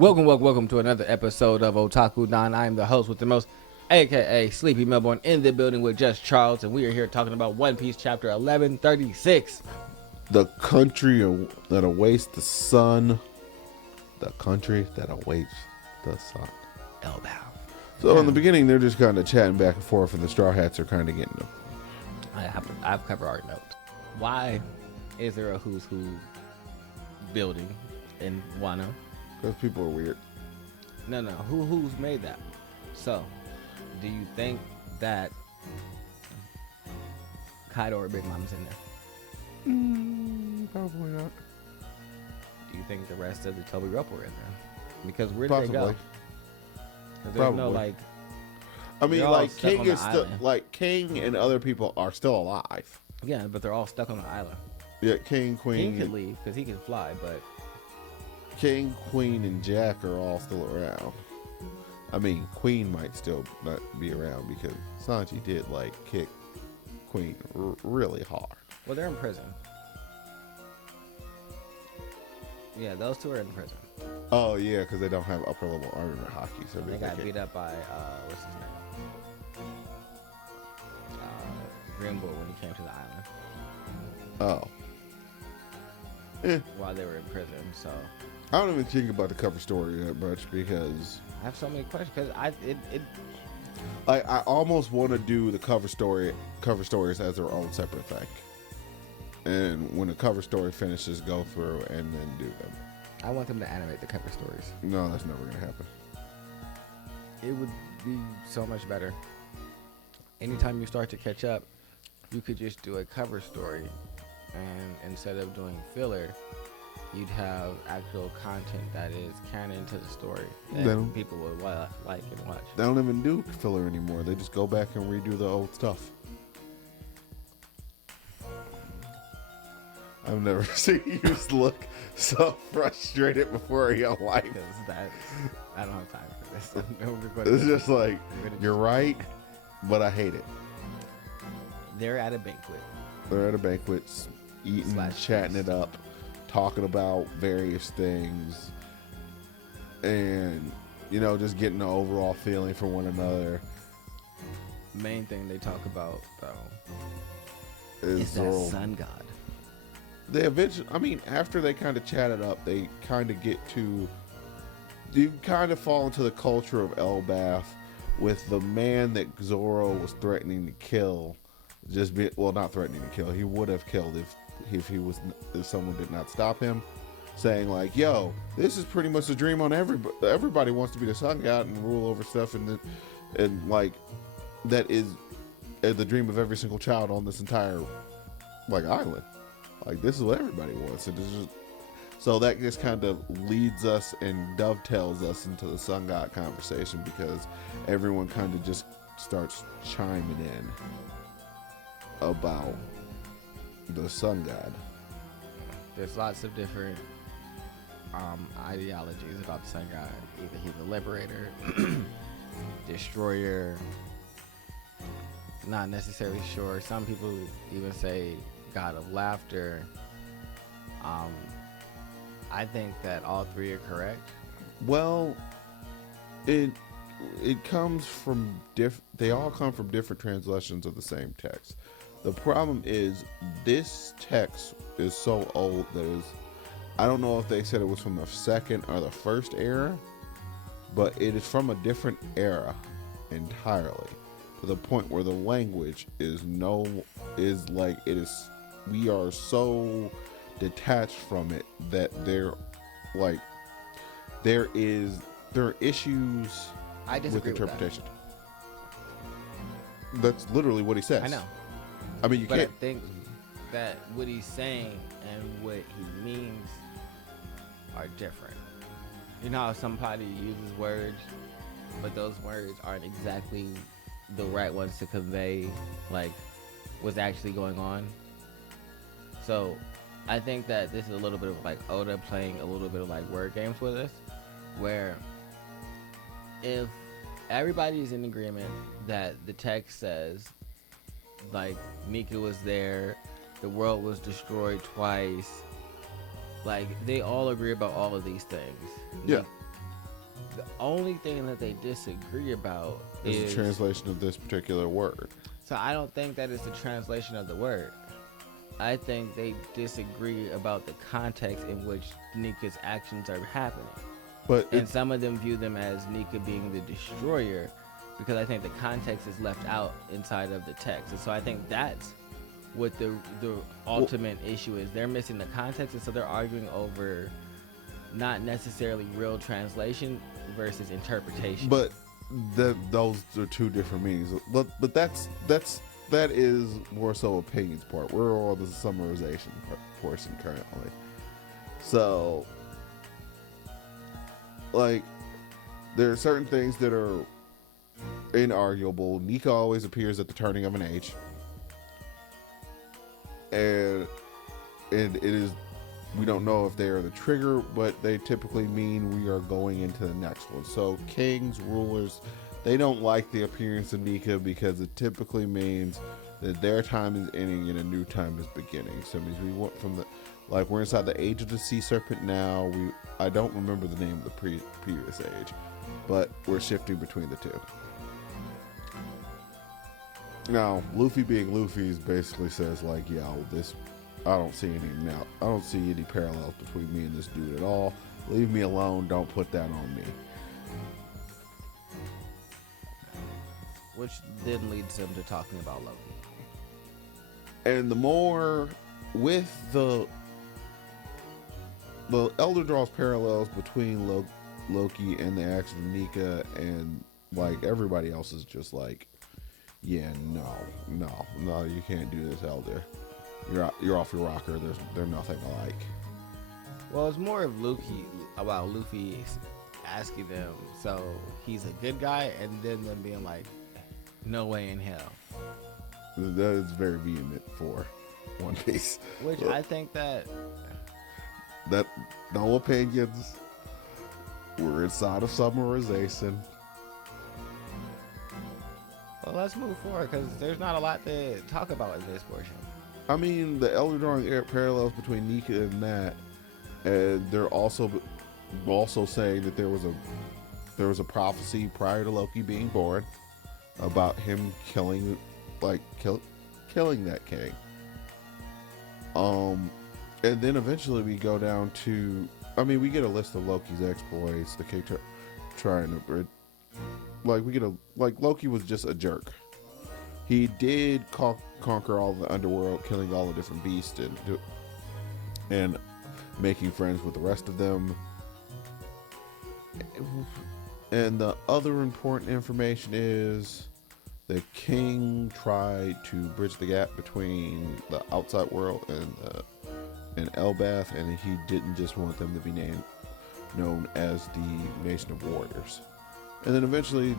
Welcome to another episode of Otaku Don. I am the host with the most, aka Sleepy Melbourne, in the building with just Charles, and we are here talking about One Piece chapter 1136. The country that awaits the sun. The country that awaits the sun. Elbaf. So in the beginning, they're just kind of chatting back and forth, and the Straw Hats are kind of getting them. I've covered our notes. Why is there a Who's Who building in Wano? Because people are weird. No. Who's made that? So, do you think that Kaido or Big Mom's in there? Probably not. Do you think the rest of the Toby Rope were in there? Because where did Possibly. they go? 'Cause there's no Probably. I mean, like King is still King and other people are still alive. Yeah, but they're all stuck on the island. Yeah, King, Queen, King could leave because he can fly, but King, Queen, and Jack are all still around. I mean, Queen might still not be around because Sanji did kick Queen really hard. well, they're in prison. Yeah, those two are in prison. Oh yeah, because they don't have upper level armor hockey, so They got beat up by what's his name? Green Bull when he came to the island while they were in prison. So I don't even think about the cover story that much because I have so many questions because I almost want to do the cover stories as their own separate thing. And when the cover story finishes, go through and then do them. I want them to animate the cover stories. No, that's never gonna happen. It would be so much better. Anytime you start to catch up, you could just do a cover story, and instead of doing filler, you'd have actual content that is canon to the story that people would like and watch. They don't even do filler anymore. They just go back and redo the old stuff. I've never seen you look so frustrated before in your life. I don't have time for this. It's just like, you're right, but I hate it. They're at a banquet. They're at a banquet, eating, chatting it up, talking about various things, and, just getting an overall feeling for one another. Main thing they talk about, though, is that sun god. They eventually, after they kind of chatted up, they kind of you kind of fall into the culture of Elbaf with the man that Zoro was threatening to kill, not threatening to kill. He would have killed if someone did not stop him, saying yo, this is pretty much a dream on everybody. Everybody wants to be the sun god and rule over stuff, and that is the dream of every single child on this entire island. This is what everybody wants. So that just kind of leads us and dovetails us into the sun god conversation because everyone kind of just starts chiming in about the sun god. There's lots of different ideologies about the sun god. Either he's a liberator, destroyer, not necessarily sure. Some people even say god of laughter. I think that all three are correct. Well, it comes from they all come from different translations of the same text. The problem is this text is so old that I don't know if they said it was from the second or the first era, but it is from a different era entirely, to the point where the language we are so detached from it that there are issues with interpretation. That's literally what he says. I know. You can't. I think that what he's saying and what he means are different. You know how somebody uses words, but those words aren't exactly the right ones to convey what's actually going on. So I think that this is a little bit of Oda playing a little bit of word games with us, where if everybody's in agreement that the text says Nika was there, the world was destroyed twice, they all agree about all of these things. Yeah. The only thing that they disagree about Is is the translation of this particular word. so I don't think that is the translation of the word. I think they disagree about the context in which Nika's actions are happening. But And some of them view them as Nika being the destroyer because I think the context is left out inside of the text. And so I think that's what the ultimate issue is. They're missing the context, and so they're arguing over not necessarily real translation versus interpretation. But those are two different meanings. But that is more so opinions part. We're on the summarization portion currently. So, like, there are certain things that are inarguable. Nika always appears at the turning of an age, and it is. We don't know if they are the trigger, but they typically mean we are going into the next one. So kings, rulers, they don't like the appearance of Nika because it typically means that their time is ending and a new time is beginning. So it means we went from we're inside the age of the sea serpent now. I don't remember the name of the previous age, but we're shifting between the two. Now, Luffy being Luffy basically says this. I don't see any parallels between me and this dude at all. Leave me alone. Don't put that on me. Which then leads them to talking about Loki. And the more with the Elder draws parallels between Loki and the action of Nika, and everybody else is just yeah, no, you can't do this, Elder. You're off your rocker. They're nothing alike. Well, it's more of Luffy asking them, so he's a good guy, and then them being like, no way in hell. That is very vehement for One Piece. Which I think that no opinions. We're inside of summarization. Well, let's move forward because there's not a lot to talk about in this portion. I mean, the Elder drawing parallels between Nika and that, and they're also saying that there was a prophecy prior to Loki being born about him killing that king. And then eventually we go down to, we get a list of Loki's exploits. The king trying to, Loki was just a jerk. He did conquer all the underworld, killing all the different beasts and making friends with the rest of them. And the other important information is the king tried to bridge the gap between the outside world and Elbaf, and he didn't just want them to be known as the Nation of Warriors. And then eventually,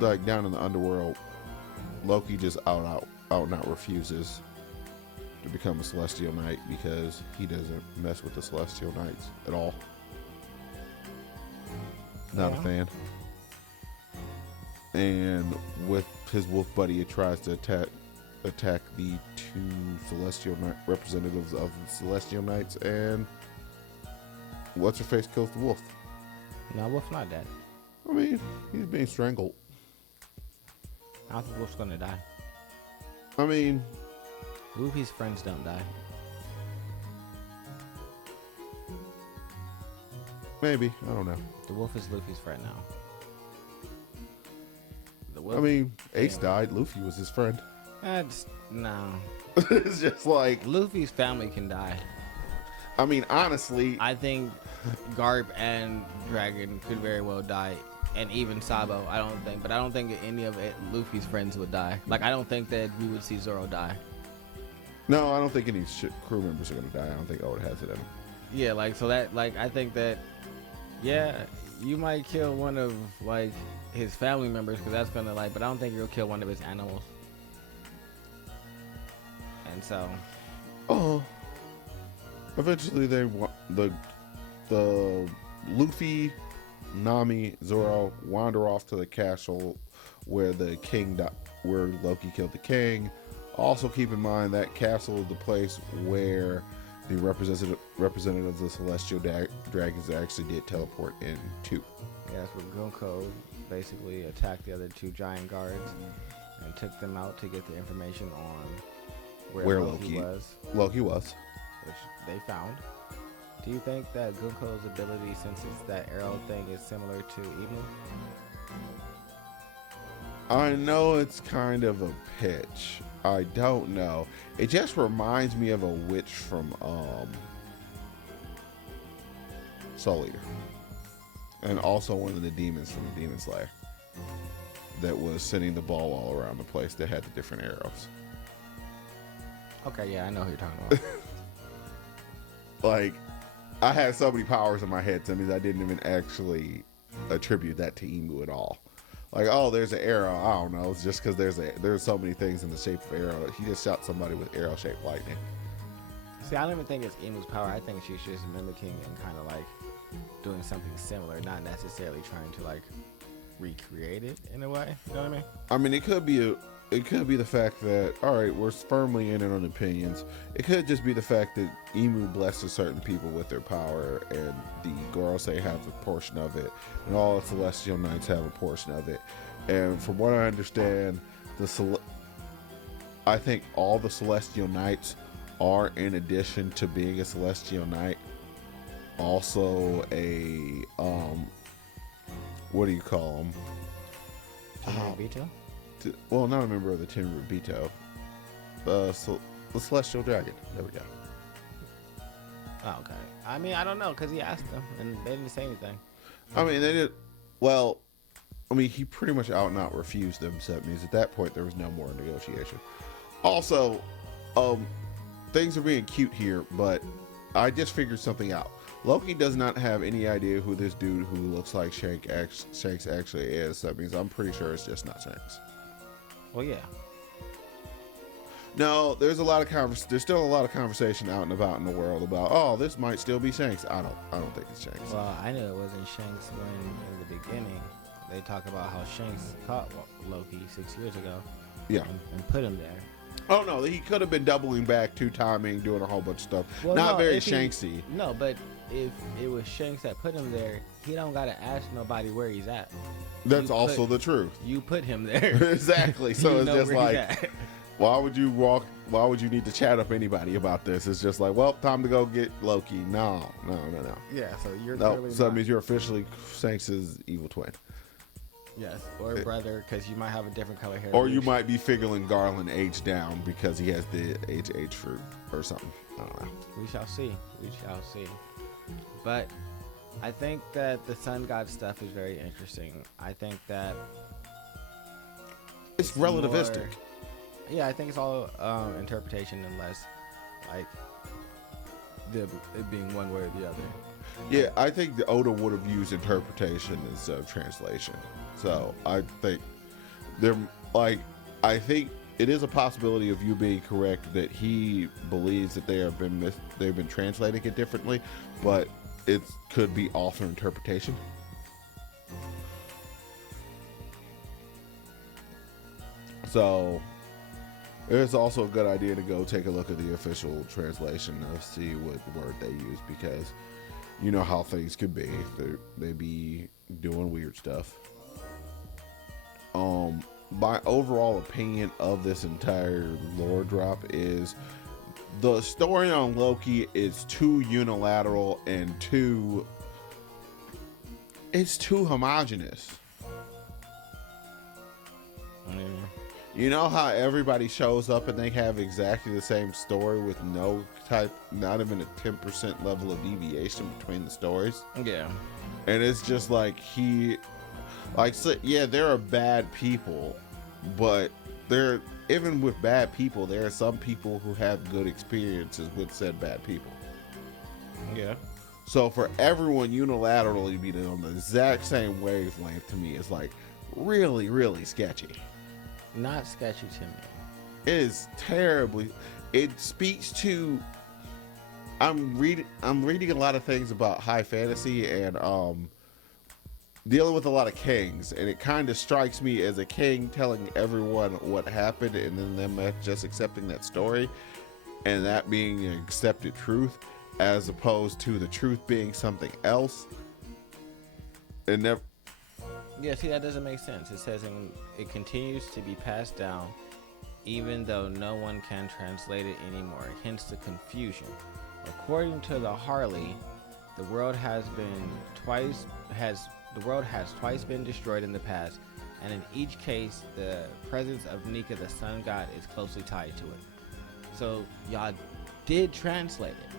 down in the underworld, Loki just out refuses to become a Celestial Knight because he doesn't mess with the Celestial Knights at all. Not a fan. And with his wolf buddy, he tries to attack the two Celestial representatives of the Celestial Knights, and what's her face kills the wolf. No, Wolf's not dead. He's being strangled. I don't think Wolf's gonna die. Luffy's friends don't die. Maybe. I don't know. The wolf is Luffy's friend now. The wolf, Ace died. Luffy was his friend. No. It's just Luffy's family can die. Honestly, I think Garp and Dragon could very well die, and even Sabo. I don't think any of Luffy's friends would die. I don't think that we would see Zoro die. no, I don't think any crew members are gonna die. I don't think Oda has it in him. Yeah, I think that, yeah, you might kill one of his family members because that's gonna but I don't think you'll kill one of his animals. And so, eventually the Luffy, Nami, Zoro wander off to the castle where where Loki killed the king. Also keep in mind that castle is the place where the representatives of celestial dragons actually did teleport in too. Yeah, that's where Gunko basically attacked the other two giant guards and took them out to get the information on where Loki was. Loki was. Which they found. Do you think that Gunko's ability, since it's that arrow thing, is similar to Emu? I know it's kind of a pitch. I don't know. It just reminds me of a witch from Soul Eater. And also one of the demons from the Demon Slayer that was sending the ball all around the place that had the different arrows. Okay, yeah, I know who you're talking about. Like, I had so many powers in my head, so I didn't even actually attribute that to Emu at all. Like, oh, there's an arrow. I don't know. It's just because there's so many things in the shape of arrow. He just shot somebody with arrow-shaped lightning. See, I don't even think it's Emu's power. I think she's just mimicking and kind of like doing something similar, not necessarily trying to like recreate it in a way. You know what I mean? I mean, it could be the fact that, all right, we're firmly in it on opinions. It could just be the fact that Emu blesses certain people with their power, and the Gorosei have a portion of it, and all the Celestial Knights have a portion of it. And from what I understand, I think all the Celestial Knights are, in addition to being a Celestial Knight, also a what do you call them? Vito? Well, not a member of the Tenryubito. The Celestial Dragon. There we go. Oh, okay. I mean, I don't know, because he asked them, and they didn't say anything. I mean, they did. Well, I mean, he pretty much out and out refused them, so that means at that point there was no more negotiation. Also, things are being cute here, but I just figured something out. Loki does not have any idea who this dude who looks like Shanks actually is. So that means I'm pretty sure it's just not Shanks. Well, yeah. No, there's still a lot of conversation out and about in the world about, oh, this might still be Shanks. I don't think it's Shanks. Well, I knew it wasn't Shanks when in the beginning they talk about how Shanks caught Loki 6 years ago. Yeah. And put him there. Oh no, he could have been doubling back, two-timing, doing a whole bunch of stuff. Well, not no, very Shanksy. No, but if it was Shanks that put him there, he don't gotta ask nobody where he's at. That's also the truth. You put him there. Exactly. So it's just like, why would you need to chat up anybody about this? It's just like, well, time to go get Loki. No. Yeah, so you're so that means you're officially Shanks' evil twin. Yes, or brother, because you might have a different color hair. Or you might be figuring Garland age down because he has the age fruit or something. I don't know. We shall see. But I think that the sun god stuff is very interesting. I think that it's relativistic. Yeah, I think it's all interpretation and less like it being one way or the other. Yeah, I think the Oda would have used interpretation instead of translation. So I think I think it is a possibility of you being correct that he believes that they've been translating it differently, but it could be author interpretation. So it's also a good idea to go take a look at the official translation to see what word they use, because you know how things could be. They be doing weird stuff. My overall opinion of this entire lore drop is the story on Loki is too unilateral and it's too homogenous. You know how everybody shows up and they have exactly the same story with not even a 10% level of deviation between the stories? Yeah. And it's just like there are bad people, but even with bad people, there are some people who have good experiences with said bad people. Yeah. So for everyone unilaterally to be on the exact same wavelength, to me is like really, really sketchy. Not sketchy to me. It is terribly. It speaks to. I'm reading a lot of things about high fantasy and dealing with a lot of kings, and it kind of strikes me as a king telling everyone what happened, and then them just accepting that story, and that being an accepted truth. as opposed to the truth being something else. It never. Yeah, see, that doesn't make sense. It says it continues to be passed down, even though no one can translate it anymore. Hence the confusion. According to the Harley, the world has twice been destroyed in the past, and in each case, the presence of Nika, the sun god, is closely tied to it. So y'all did translate it.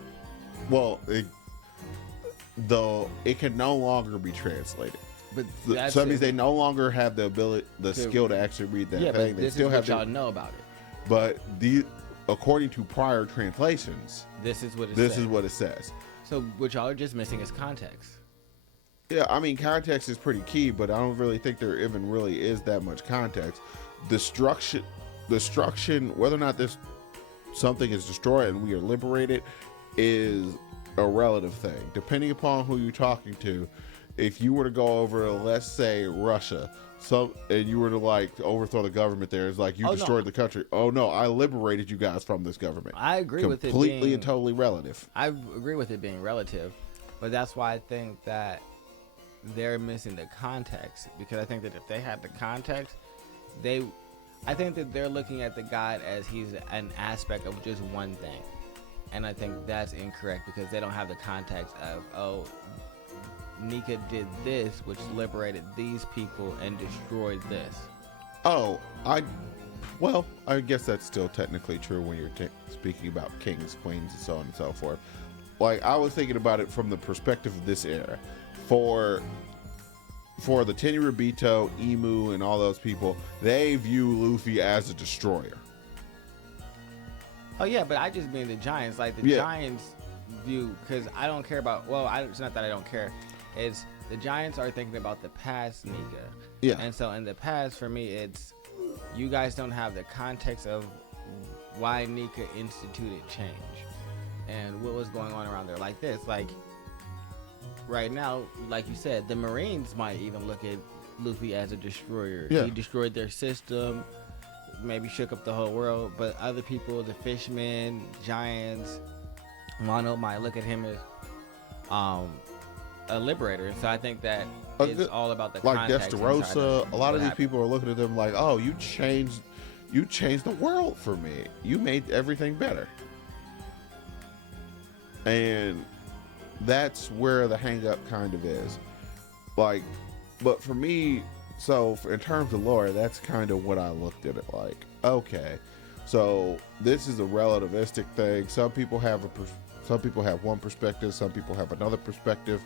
Well, though it can no longer be translated. But so that means they no longer have the ability, the skill to actually read that thing. But they this still is have what y'all know about it. But according to prior translations, this is what it says. So what y'all are just missing is context. Yeah, I mean, context is pretty key, but I don't really think there even really is that much context. Destruction, whether or not something is destroyed and we are liberated, is a relative thing. Depending upon who you're talking to, if you were to go over, let's say, Russia, and you were to like overthrow the government there, it's like you destroyed the country. Oh no, I liberated you guys from this government. I agree with it completely and totally relative. I agree with it being relative, but that's why I think that they're missing the context, because I think that if they had the context, I think that they're looking at the god as he's an aspect of just one thing, and I think that's incorrect because they don't have the context of Nika did this, which liberated these people and destroyed this. I guess that's still technically true when you're speaking about kings, queens, and so on and so forth. Like, I was thinking about it from the perspective of this era. For the Tenryubito, Emu, and all those people, they view Luffy as a destroyer. Oh yeah, but I just mean the Giants. Like the Giants view, because I don't care about. Well, it's not that I don't care. It's the Giants are thinking about the past Nika. Yeah. And so in the past, for me, it's you guys don't have the context of why Nika instituted change and what was going on around there. Like this, like right now, like you said, the Marines might even look at Luffy as a destroyer. Yeah. He destroyed their system, maybe shook up the whole world. But other people, the fishmen, Giants, Wano might look at him as a liberator. So I think that it's all about the like context. Destarossa. A lot of these people are looking at them like, "Oh, you changed the world for me. You made everything better." And that's where the hang up kind of is. Like, but for me, so in terms of lore, that's kind of what I looked at it like. Okay, so this is a relativistic thing. Some people have one perspective, some people have another perspective.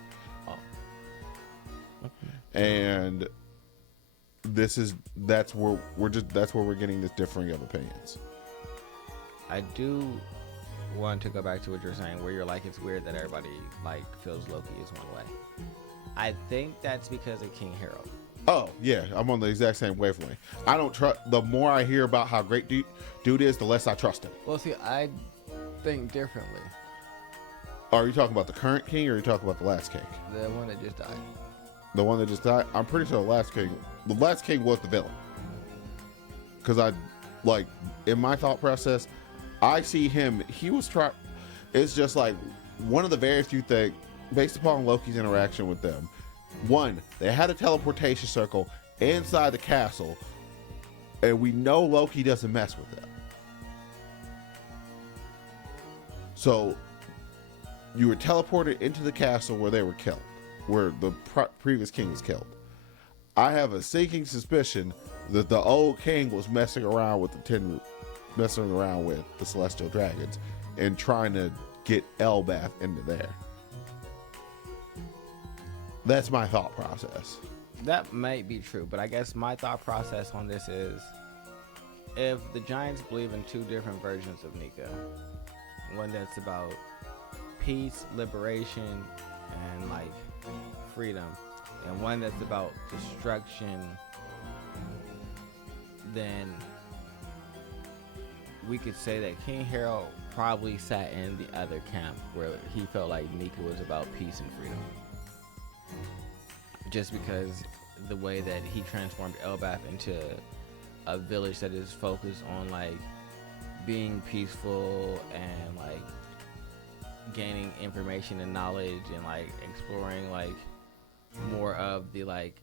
And that's where we're getting this differing of opinions. I do want to go back to what you're saying, where you're like, it's weird that everybody like feels Loki is one way. I think that's because of King Harold. Oh yeah, I'm on the exact same wavelength. I don't trust. The more I hear about how great dude is, the less I trust him. Well, see, I think differently. Are you talking about the current king, or are you talking about the last king? The one that just died. The one that just died? I'm pretty sure the last king was the villain. Because in my thought process, I see him, it's just like one of the very few things, based upon Loki's interaction with them. One, they had a teleportation circle inside the castle, and we know Loki doesn't mess with them. So, you were teleported into the castle where they were killed, where the previous king was killed. I have a sinking suspicion that the old king was messing around with the celestial dragons and trying to get Elbaf into there. That's my thought process. That might be true, but I guess my thought process on this is, if the Giants believe in two different versions of Nika, one that's about peace, liberation, and like freedom, and one that's about destruction, then we could say that King Harold probably sat in the other camp where he felt like Nika was about peace and freedom. Just because the way that he transformed Elbaf into a village that is focused on like being peaceful and like gaining information and knowledge and like exploring like more of the like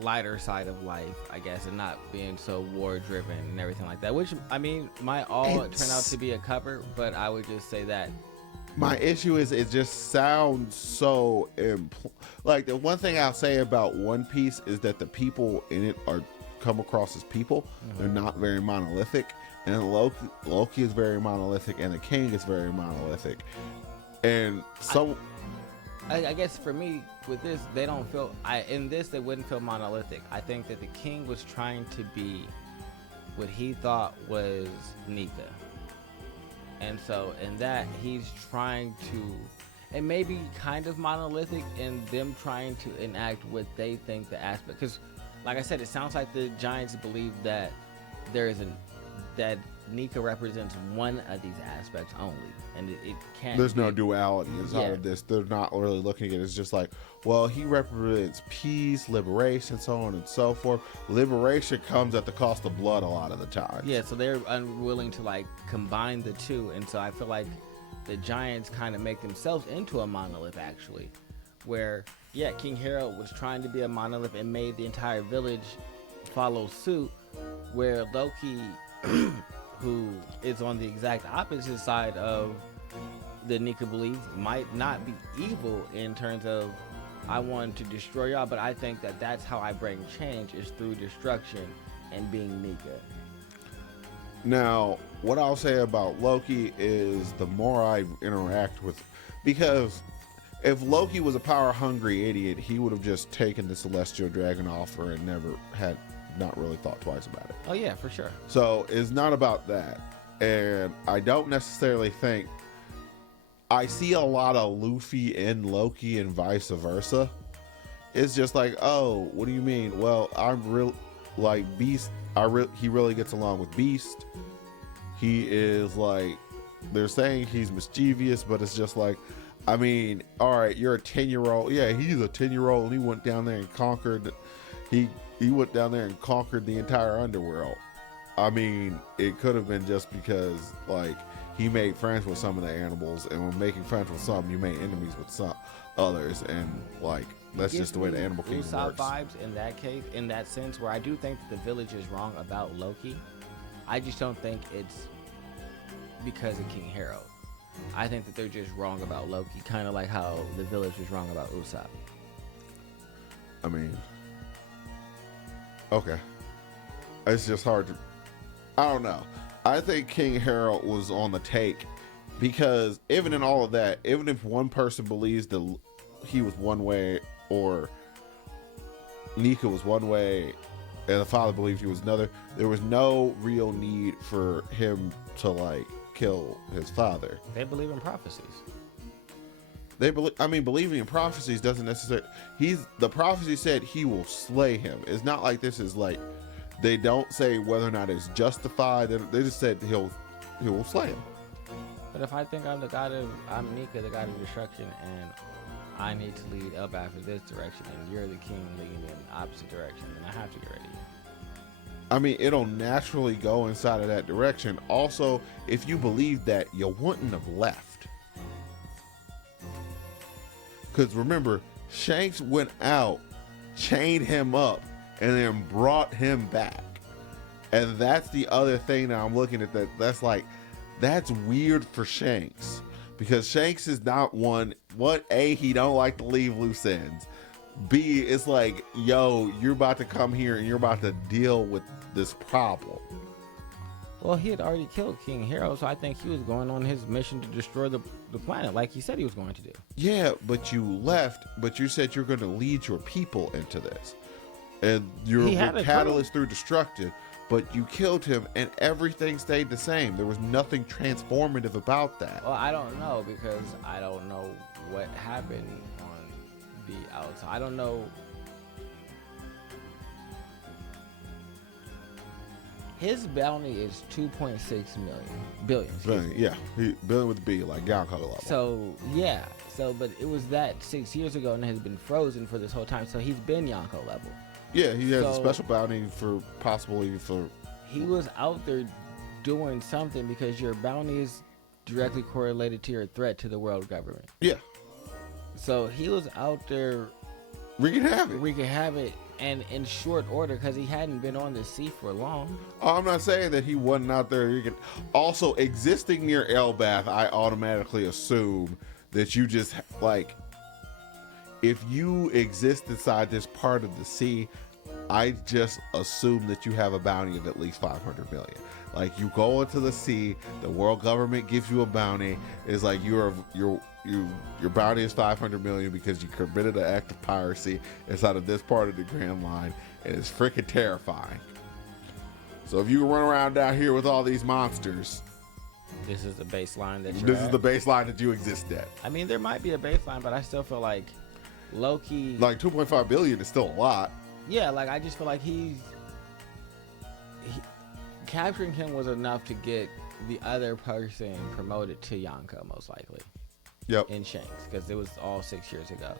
lighter side of life, I guess, and not being so war driven and everything like that, which I mean might all turn out to be a cover, but I would just say that my issue is it just sounds so like the one thing I'll say about One Piece is that the people in it are come across as people. They're not very monolithic, and Loki is very monolithic, and the king is very monolithic, and so I guess for me with this, they don't feel in this they wouldn't feel monolithic. I think that the king was trying to be what he thought was Nika. And so in that, he's trying to, it may be kind of monolithic in them trying to enact what they think the aspect, because like I said, it sounds like the Giants believe that that Nika represents one of these aspects only, and it can't. There's no duality inside of this. They're not really looking at it. It's just like, well, he represents peace, liberation, so on and so forth. Liberation comes at the cost of blood a lot of the time. Yeah, so they're unwilling to like combine the two, and so I feel like the Giants kind of make themselves into a monolith actually, where King Harold was trying to be a monolith and made the entire village follow suit, where Loki who is on the exact opposite side of the Nika belief might not be evil in terms of I want to destroy y'all, but I think that that's how I bring change is through destruction and being Nika. Now, what I'll say about Loki is the more I interact with, because if Loki was a power-hungry idiot, he would have just taken the Celestial Dragon offer and not really thought twice about it. Oh yeah, for sure. So it's not about that. And I don't necessarily think I see a lot of Luffy in Loki and vice versa. It's just like, oh, what do you mean? Well, I'm real like Beast. He really gets along with Beast. He is like, they're saying he's mischievous, but it's just like, I mean, all right, you're a 10-year-old. Yeah, he's a 10-year-old, and he went down there and conquered. He went down there and conquered the entire underworld. I mean, it could have been just because, like, he made friends with some of the animals, and when making friends with some, you made enemies with some others, and, like, that's just the way the animal kingdom works. Vibes in that case, in that sense, where I do think that the village is wrong about Loki. I just don't think it's because of King Harold. I think that they're just wrong about Loki, kind of like how the village was wrong about Usopp. I mean, okay. It's just hard to, I don't know. I think King Harold was on the take because even in all of that, even if one person believes that he was one way or Nika was one way and the father believed he was another, there was no real need for him to like kill his father. They believe in prophecies. They believe. I mean, believing in prophecies doesn't necessarily. The prophecy said he will slay him. It's not like this is like they don't say whether or not it's justified. They just said he will slay him. But if I think I'm Nika, the god of destruction, and I need to lead Elbaf in this direction, and you're the king leading in the opposite direction, then I have to get ready. I mean, it'll naturally go inside of that direction. Also, if you believe that, you wouldn't have left. Because remember, Shanks went out, chained him up, and then brought him back. And that's the other thing that I'm looking at. That's weird for Shanks. Because Shanks is not one, A, he don't like to leave loose ends. B, it's like, yo, you're about to come here and you're about to deal with this problem. Well, he had already killed King Harold, so I think he was going on his mission to destroy the planet like he said he was going to do. Yeah, but you left, but you said you're going to lead your people into this. And you're a catalyst through destructive, but you killed him and everything stayed the same. There was nothing transformative about that. Well, I don't know because I don't know what happened on the outside. I don't know. His bounty is 2.6 billion. Yeah, billion with a B, like Yonko level. So yeah, but it was that 6 years ago and it has been frozen for this whole time. So he's been Yonko level. Yeah, he has a special bounty for possibly for. He was out there doing something because your bounty is directly correlated to your threat to the world government. Yeah. So he was out there Wreaking havoc. wreaking havoc, and in short order because he hadn't been on the sea for long. Oh, I'm not saying that he wasn't out there wreaking. Also, existing near Elbaf, I automatically assume that you just, like, if you exist inside this part of the sea, I just assume that you have a bounty of at least 500 million. Like, you go into the sea, the world government gives you a bounty. It's like your bounty is 500 million because you committed an act of piracy inside of this part of the Grand Line, and it's freaking terrifying. So if you run around down here with all these monsters, This is the baseline that this is the baseline that you exist at. I mean, there might be a baseline, but I still feel like Loki. Like 2.5 billion is still a lot. Yeah, like I just feel like capturing him was enough to get the other person promoted to Yonko, most likely. Yep. In Shanks, because it was all 6 years ago.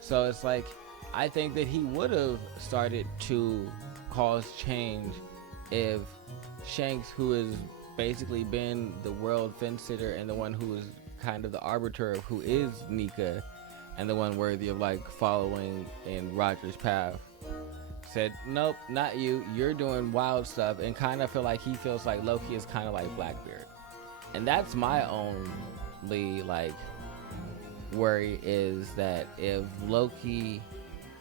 So it's like, I think that he would have started to cause change if Shanks, who has basically been the world fence sitter and the one who is kind of the arbiter of who is Nika and the one worthy of like following in Roger's path, said, nope, not you, you're doing wild stuff, and kind of feel like he feels like Loki is kind of like Blackbeard. And that's my only like worry, is that if Loki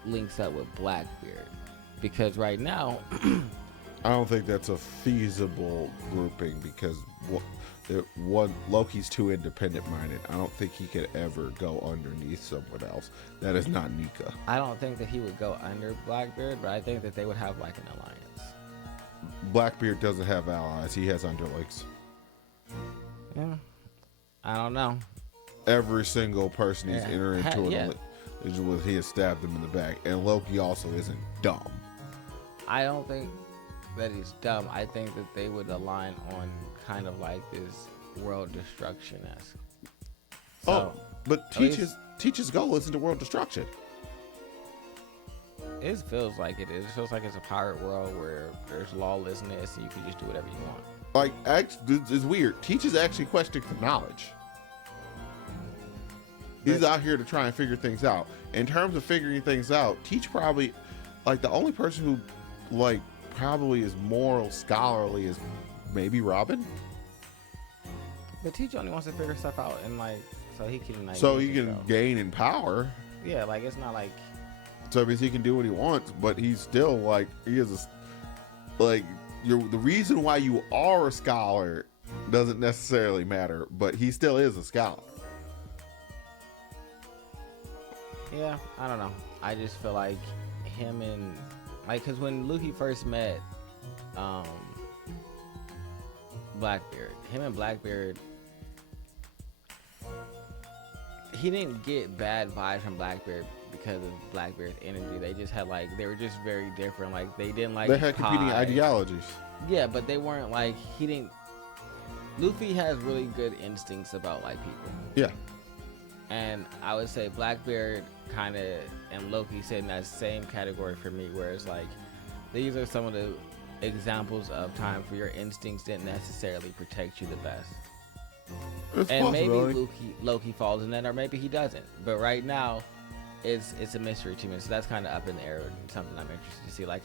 links up with Blackbeard, because right now I don't think that's a feasible grouping because one Loki's too independent minded. I don't think he could ever go underneath someone else. That is not Nika. I don't think that he would go under Blackbeard, but I think that they would have like an alliance. Blackbeard doesn't have allies. He has underlings. Yeah, I don't know. Every single person he's entering into yeah. is with he has stabbed him in the back. And Loki also isn't dumb. I don't think that he's dumb. I think that they would align on kind of like this world destruction-esque. So, but Teach's goal isn't the world destruction. It feels like it is. It feels like it's a pirate world where there's lawlessness and you can just do whatever you want. Like, it's weird. Teach is actually questioning for knowledge. He's out here to try and figure things out. In terms of figuring things out, Teach probably, like, the only person who, like, probably is moral, scholarly is maybe Robin. But Teach only wants to figure stuff out and, like, so he can, like, so he can gain in power. Yeah, like, it's not like. So it means he can do what he wants, but he's still, like, he is a, like, the reason why you are a scholar doesn't necessarily matter, but he still is a scholar. Yeah, I don't know. I just feel like him and, like, because when Luffy first met Blackbeard, him and Blackbeard, he didn't get bad vibes from Blackbeard because of Blackbeard's energy. They just had, like, they were just very different. Like, they didn't like. They had competing ideologies. Yeah, but they weren't like, he didn't. Luffy has really good instincts about, like, people. Yeah. And I would say Blackbeard kind of and Loki sit in that same category for me, where it's like, these are some of the examples of times where your instincts didn't necessarily protect you the best. It's and maybe Loki falls in that, or maybe he doesn't. But right now, it's a mystery to me. So that's kind of up in the air and something I'm interested to see. Like,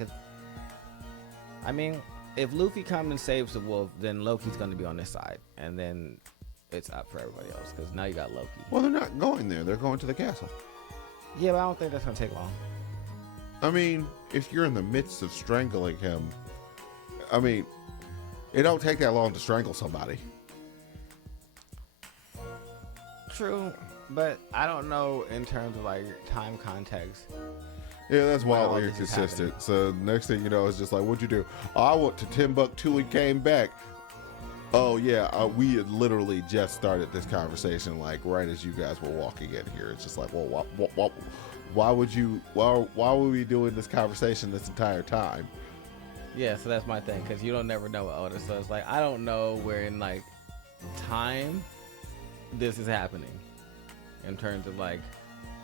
I mean, if Luffy comes and saves the wolf, then Loki's going to be on this side, and then it's up for everybody else because now you got Loki. Well, they're not going there. They're going to the castle. Yeah, but I don't think that's going to take long. I mean, if you're in the midst of strangling him, I mean, it don't take that long to strangle somebody. True, but I don't know in terms of, like, time context. Yeah, that's wildly this is inconsistent. happening. So next thing you know, it's just like, what'd you do? Oh, I went to Timbuktu and came back. Oh yeah, we had literally just started this conversation, like, right as you guys were walking in here. It's just like, well, why were we doing this conversation this entire time? Yeah, so that's my thing, because you don't never know with Oda. So it's like, I don't know where in, like, time this is happening. In terms of, like,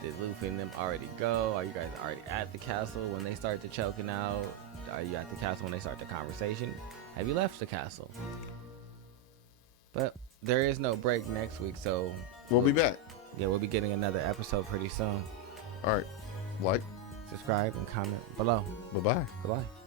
did Luffy and them already go? Are you guys already at the castle when they start to choking out? Are you at the castle when they start the conversation? Have you left the castle? there is no break next week, so We'll be back. Yeah, we'll be getting another episode pretty soon. All right. Like, subscribe, and comment below. bye-bye. Goodbye.